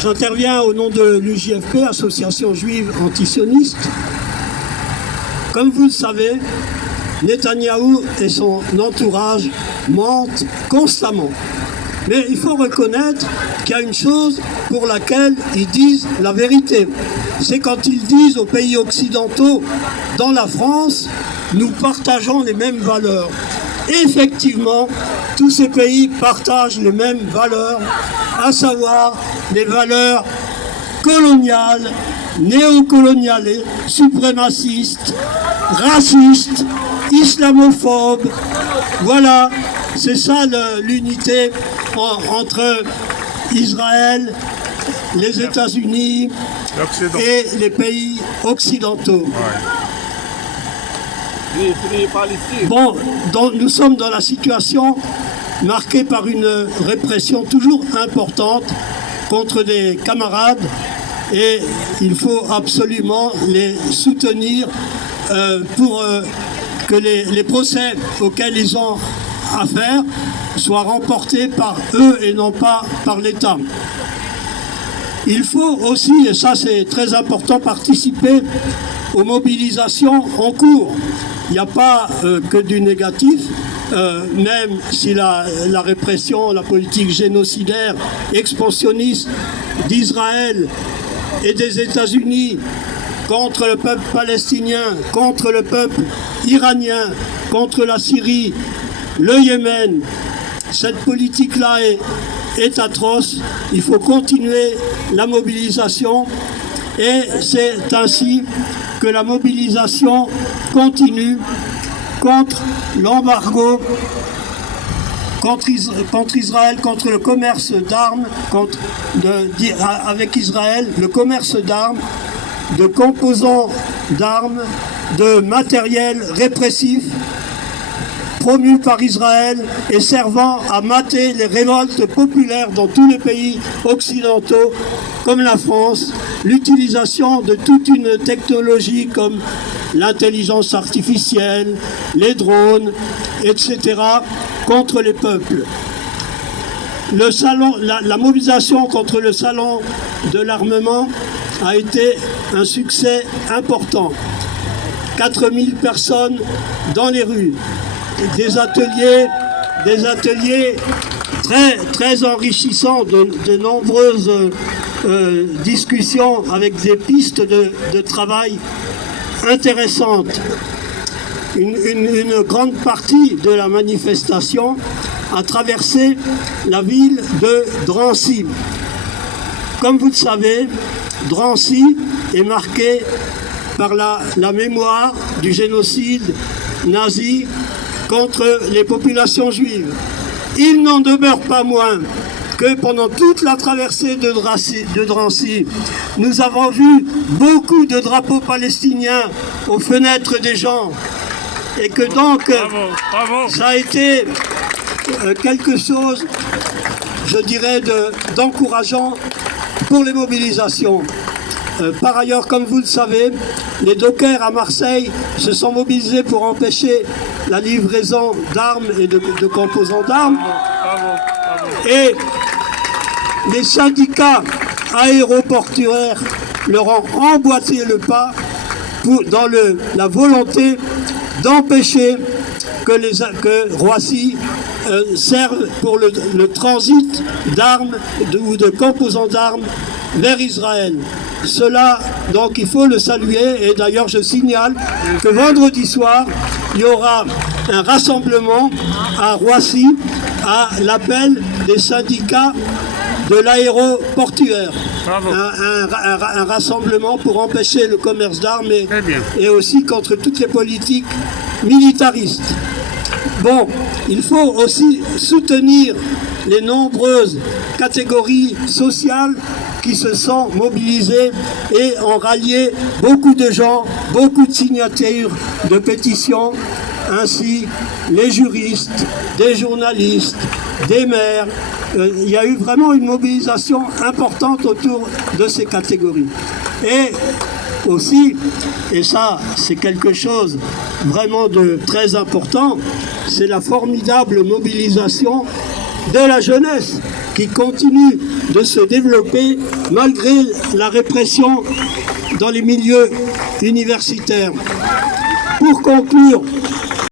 J'interviens au nom de l'UJFP, Association juive antisioniste. Comme vous le savez, Netanyahou et son entourage mentent constamment. Mais il faut reconnaître qu'il y a une chose pour laquelle ils disent la vérité. C'est quand ils disent aux pays occidentaux, dans la France, nous partageons les mêmes valeurs. Effectivement, tous ces pays partagent les mêmes valeurs, à savoir les valeurs coloniales, néocoloniales, suprémacistes, racistes, islamophobes. Voilà, c'est ça l'unité entre Israël, les États-Unis et les pays occidentaux. Bon, nous sommes dans la situation marquée par une répression toujours importante contre des camarades et il faut absolument les soutenir pour que les procès auxquels ils ont affaire soient remportés par eux et non pas par l'État. Il faut aussi, et ça c'est très important, participer aux mobilisations en cours. Il n'y a pas que du négatif, même si la répression, la politique génocidaire, expansionniste d'Israël et des États-Unis contre le peuple palestinien, contre le peuple iranien, contre la Syrie, le Yémen, cette politique-là est atroce. Il faut continuer la mobilisation et c'est ainsi que la mobilisation continue contre l'embargo, contre Israël, contre le commerce d'armes, avec Israël, le commerce d'armes, de composants d'armes, de matériel répressif promu par Israël et servant à mater les révoltes populaires dans tous les pays occidentaux comme la France, l'utilisation de toute une technologie comme l'intelligence artificielle, les drones, etc., contre les peuples. La mobilisation contre le salon de l'armement a été un succès important. 4000 personnes dans les rues, des ateliers très, très enrichissants, de nombreuses discussions avec des pistes de travail intéressantes. Une grande partie de la manifestation a traversé la ville de Drancy. Comme vous le savez, Drancy est marquée par la mémoire du génocide nazi contre les populations juives. Il n'en demeure pas moins que pendant toute la traversée de Drancy, nous avons vu beaucoup de drapeaux palestiniens aux fenêtres des gens et que donc ça a été quelque chose, je dirais, d'encourageant pour les mobilisations. Par ailleurs, comme vous le savez, les dockers à Marseille se sont mobilisés pour empêcher la livraison d'armes et de composants d'armes. Et les syndicats aéroportuaires leur ont emboîté le pas dans la volonté d'empêcher que Roissy serve pour le transit d'armes ou de composants d'armes vers Israël. Cela, donc, il faut le saluer. Et d'ailleurs, je signale que vendredi soir, il y aura un rassemblement à Roissy à l'appel des syndicats de l'aéroportuaire. Un rassemblement pour empêcher le commerce d'armes et aussi contre toutes les politiques militaristes. Bon, il faut aussi soutenir les nombreuses catégories sociales qui se sont mobilisées et ont rallié beaucoup de gens, beaucoup de signatures de pétitions, ainsi les juristes, des journalistes, des maires. Il y a eu vraiment une mobilisation importante autour de ces catégories. Et aussi, et ça c'est quelque chose vraiment de très important, c'est la formidable mobilisation de la jeunesse qui continue de se développer malgré la répression dans les milieux universitaires. Pour conclure,